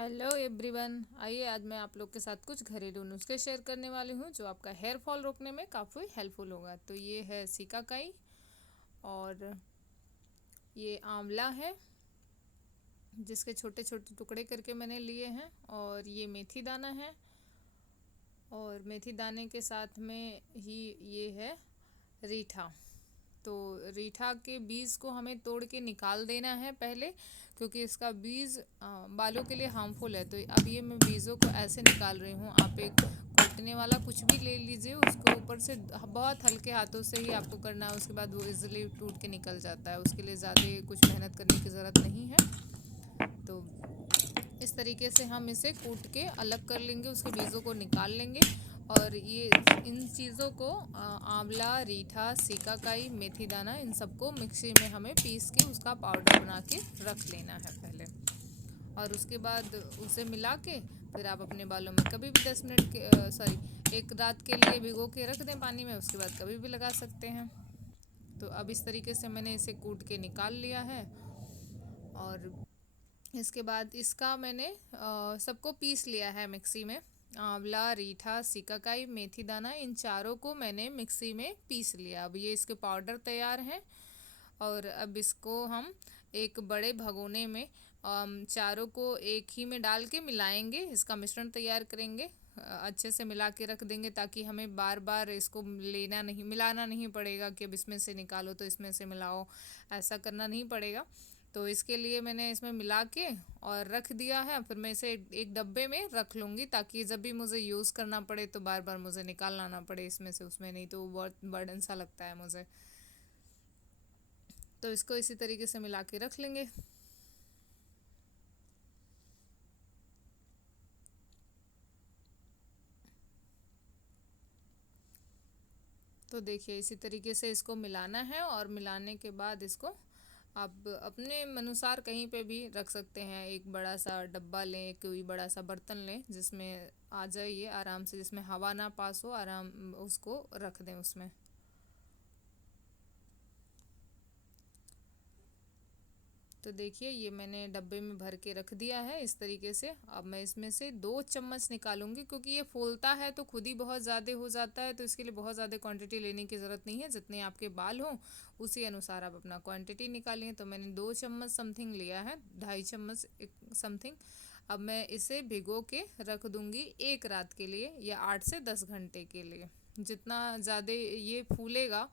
Hello everyone. आइए आज मैं आप लोग के साथ कुछ घरेलू नुस्खे शेयर करने वाली हूँ जो आपका हेयर फॉल रोकने में काफ़ी हेल्पफुल होगा। तो ये है सिकाकाई और ये आंवला है जिसके छोटे छोटे टुकड़े करके मैंने लिए हैं, और ये मेथी दाना है, और मेथी दाने के साथ में ही ये है रीठा। तो रीठा के बीज को हमें तोड़ के निकाल देना है पहले, क्योंकि इसका बीज बालों के लिए हार्मफुल है। तो अब ये मैं बीजों को ऐसे निकाल रही हूँ। आप एक कूटने वाला कुछ भी ले लीजिए, उसको ऊपर से बहुत हल्के हाथों से ही आपको करना है। उसके बाद वो इजीली टूट के निकल जाता है, उसके लिए ज़्यादा कुछ मेहनत करने की ज़रूरत नहीं है। तो इस तरीके से हम इसे कूट के अलग कर लेंगे, उसके बीजों को निकाल लेंगे। और ये इन चीज़ों को आंवला, रीठा, सिकाकाई, मेथी दाना, इन सबको मिक्सी में हमें पीस के उसका पाउडर बना के रख लेना है पहले। और उसके बाद उसे मिला के फिर आप अपने बालों में कभी भी 10 मिनट के एक रात के लिए भिगो के रख दें पानी में, उसके बाद कभी भी लगा सकते हैं। तो अब इस तरीके से मैंने इसे कूट के निकाल लिया है। और इसके बाद इसका मैंने सबको पीस लिया है मिक्सी में। आंवला, रीठा, सिकाकाई, मेथी दाना, इन चारों को मैंने मिक्सी में पीस लिया। अब ये इसके पाउडर तैयार हैं। और अब इसको हम एक बड़े भगोने में चारों को एक ही में डाल के मिलाएंगे, इसका मिश्रण तैयार करेंगे। अच्छे से मिला के रख देंगे ताकि हमें बार बार इसको मिलाना नहीं पड़ेगा कि अब इसमें से निकालो तो इसमें से मिलाओ, ऐसा करना नहीं पड़ेगा। तो इसके लिए मैंने इसमें मिला के और रख दिया है। फिर मैं इसे एक डब्बे में रख लूँगी ताकि जब भी मुझे यूज़ करना पड़े तो बार बार मुझे निकालना ना पड़े इसमें से उसमें, नहीं तो बहुत बर्डन सा लगता है मुझे। तो इसको इसी तरीके से मिला के रख लेंगे। तो देखिए इसी तरीके से इसको मिलाना है, और मिलाने के बाद इसको आप अपने अनुसार कहीं पे भी रख सकते हैं। एक बड़ा सा डब्बा लें, कोई बड़ा सा बर्तन लें जिसमें आ जाए ये आराम से, जिसमें हवा ना पास हो, आराम उसको रख दें उसमें। तो देखिए ये मैंने डब्बे में भर के रख दिया है इस तरीके से। अब मैं इसमें से 2 चम्मच निकालूंगी, क्योंकि ये फूलता है तो खुद ही बहुत ज़्यादा हो जाता है, तो इसके लिए बहुत ज़्यादा क्वांटिटी लेने की ज़रूरत नहीं है। जितने आपके बाल हों उसी अनुसार आप अपना क्वांटिटी निकालिए। तो मैंने 2 चम्मच समथिंग लिया है, 2.5 चम्मच समथिंग। अब मैं इसे भिगो के रख दूंगी एक रात के लिए या 8 से 10 घंटे के लिए। जितना ज़्यादा ये फूलेगा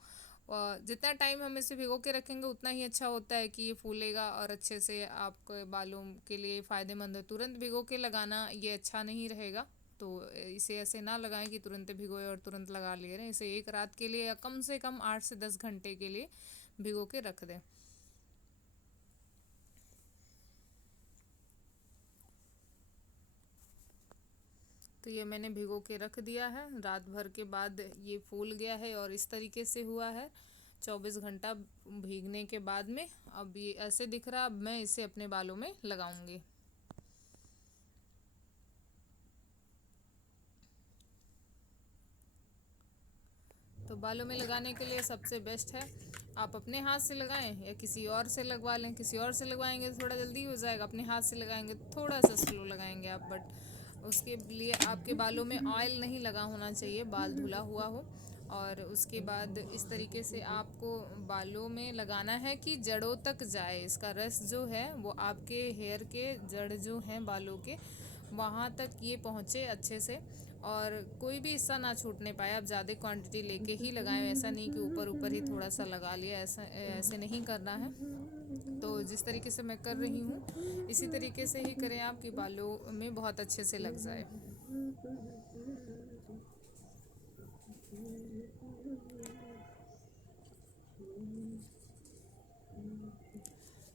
और जितना टाइम हम इसे भिगो के रखेंगे उतना ही अच्छा होता है कि ये फूलेगा और अच्छे से आपके बालों के लिए फ़ायदेमंद है। तुरंत भिगो के लगाना ये अच्छा नहीं रहेगा। तो इसे ऐसे ना लगाएं कि तुरंत भिगोए और तुरंत लगा लिए रहें। इसे एक रात के लिए या कम से कम 8 से 10 घंटे के लिए भिगो के रख दें। तो ये मैंने भिगो के रख दिया है। रात भर के बाद ये फूल गया है और इस तरीके से हुआ है 24 घंटा भीगने के बाद में। अब ये ऐसे दिख रहा। अब मैं इसे अपने बालों में लगाऊंगी। तो बालों में लगाने के लिए सबसे बेस्ट है आप अपने हाथ से लगाएं या किसी और से लगवा लें। किसी और से लगवाएंगे तो थोड़ा जल्दी हो जाएगा, अपने हाथ से लगाएंगे तो थोड़ा सा स्लो लगाएंगे आप। बट उसके लिए आपके बालों में ऑयल नहीं लगा होना चाहिए, बाल धुला हुआ हो। और उसके बाद इस तरीके से आपको बालों में लगाना है कि जड़ों तक जाए। इसका रस जो है वो आपके हेयर के जड़ जो हैं बालों के, वहाँ तक ये पहुँचे अच्छे से, और कोई भी हिस्सा ना छूटने पाए। आप ज़्यादा क्वांटिटी लेके ही लगाएं, ऐसा नहीं कि ऊपर ऊपर ही थोड़ा सा लगा लिया, ऐसा ऐसे नहीं करना है। तो जिस तरीके से मैं कर रही हूँ इसी तरीके से ही करें आप कि बालों में बहुत अच्छे से लग जाए।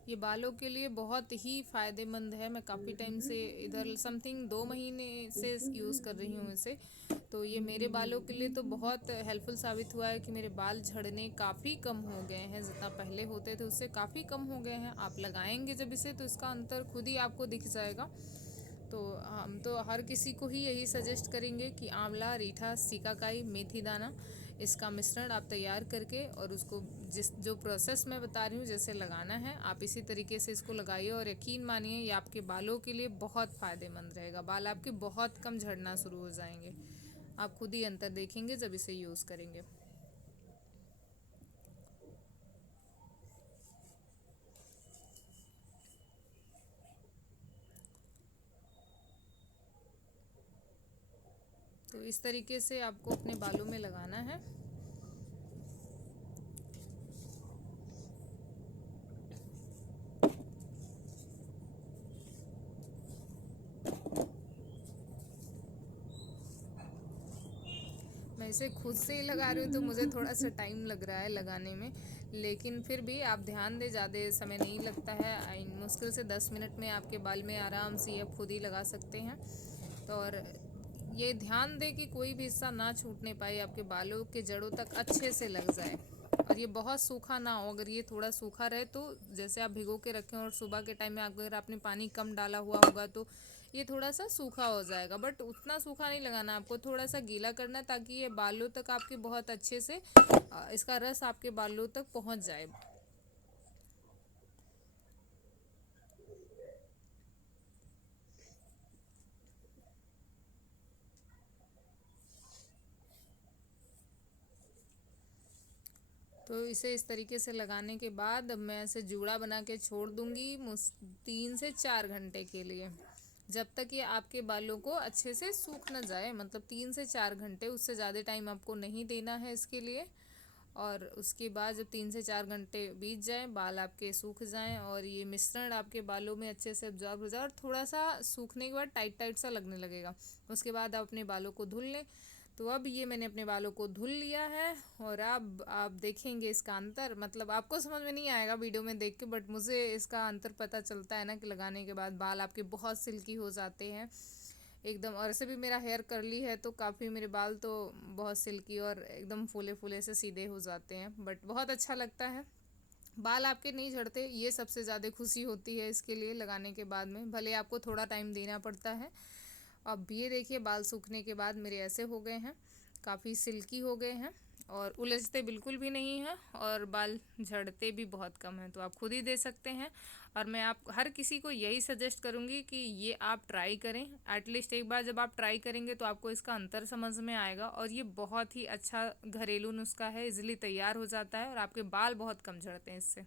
ये बालों के लिए बहुत ही फ़ायदेमंद है। मैं काफ़ी टाइम से इधर समथिंग 2 महीने से यूज़ कर रही हूँ इसे। तो ये मेरे बालों के लिए तो बहुत हेल्पफुल साबित हुआ है कि मेरे बाल झड़ने काफ़ी कम हो गए हैं। जितना पहले होते थे उससे काफ़ी कम हो गए हैं। आप लगाएंगे जब इसे तो इसका अंतर खुद ही आपको दिख जाएगा। तो हम तो हर किसी को ही यही सजेस्ट करेंगे कि आंवला, रीठा, सिकाकाई, मेथी दाना, इसका मिश्रण आप तैयार करके और उसको जो प्रोसेस मैं बता रही हूँ जैसे लगाना है आप इसी तरीके से इसको लगाइए और यकीन मानिए ये आपके बालों के लिए बहुत फ़ायदेमंद रहेगा। बाल आपके बहुत कम झड़ना शुरू हो जाएंगे, आप खुद ही अंतर देखेंगे जब इसे यूज़ करेंगे। तो इस तरीके से आपको अपने बालों में लगाना है। मैं इसे खुद से ही लगा रही हूँ तो मुझे थोड़ा सा टाइम लग रहा है लगाने में, लेकिन फिर भी आप ध्यान दें, ज़्यादा समय नहीं लगता है। मुश्किल से 10 मिनट में आपके बाल में आराम से आप खुद ही लगा सकते हैं। तो और ये ध्यान दें कि कोई भी हिस्सा ना छूटने पाए, आपके बालों के जड़ों तक अच्छे से लग जाए और ये बहुत सूखा ना हो। अगर ये थोड़ा सूखा रहे तो जैसे आप भिगो के रखें और सुबह के टाइम में अगर आपने पानी कम डाला हुआ होगा तो ये थोड़ा सा सूखा हो जाएगा, बट उतना सूखा नहीं लगाना, आपको थोड़ा सा गीला करना है ताकि ये बालों तक आपके बहुत अच्छे से इसका रस आपके बालों तक पहुंच जाए। तो इसे इस तरीके से लगाने के बाद अब मैं इसे जूड़ा बना के छोड़ दूंगी 3 से 4 घंटे के लिए, जब तक ये आपके बालों को अच्छे से सूख न जाए। मतलब 3 से 4 घंटे, उससे ज़्यादा टाइम आपको नहीं देना है इसके लिए। और उसके बाद जब 3 से 4 घंटे बीत जाए, बाल आपके सूख जाएं और ये मिश्रण आपके बालों में अच्छे से अब्जॉर्ब हो जाए और थोड़ा सा सूखने के बाद टाइट टाइट सा लगने लगेगा, उसके बाद आप अपने बालों को धुल लें। तो अब ये मैंने अपने बालों को धुल लिया है और अब आप देखेंगे इसका अंतर। मतलब आपको समझ में नहीं आएगा वीडियो में देख के, बट मुझे इसका अंतर पता चलता है ना कि लगाने के बाद बाल आपके बहुत सिल्की हो जाते हैं एकदम। और ऐसे भी मेरा हेयर कर्ली है तो काफ़ी मेरे बाल तो बहुत सिल्की और एकदम फूले फूले से सीधे हो जाते हैं, बट बहुत अच्छा लगता है। बाल आपके नहीं झड़ते, ये सबसे ज़्यादा खुशी होती है इसके लिए लगाने के बाद में, भले आपको थोड़ा टाइम देना पड़ता है। अब ये देखिए बाल सूखने के बाद मेरे ऐसे हो गए हैं, काफ़ी सिल्की हो गए हैं और उलझते बिल्कुल भी नहीं हैं और बाल झड़ते भी बहुत कम हैं। तो आप खुद ही दे सकते हैं और मैं आप हर किसी को यही सजेस्ट करूँगी कि ये आप ट्राई करें। एटलीस्ट एक बार जब आप ट्राई करेंगे तो आपको इसका अंतर समझ में आएगा और ये बहुत ही अच्छा घरेलू नुस्खा है, इजीली तैयार हो जाता है और आपके बाल बहुत कम झड़ते हैं इससे।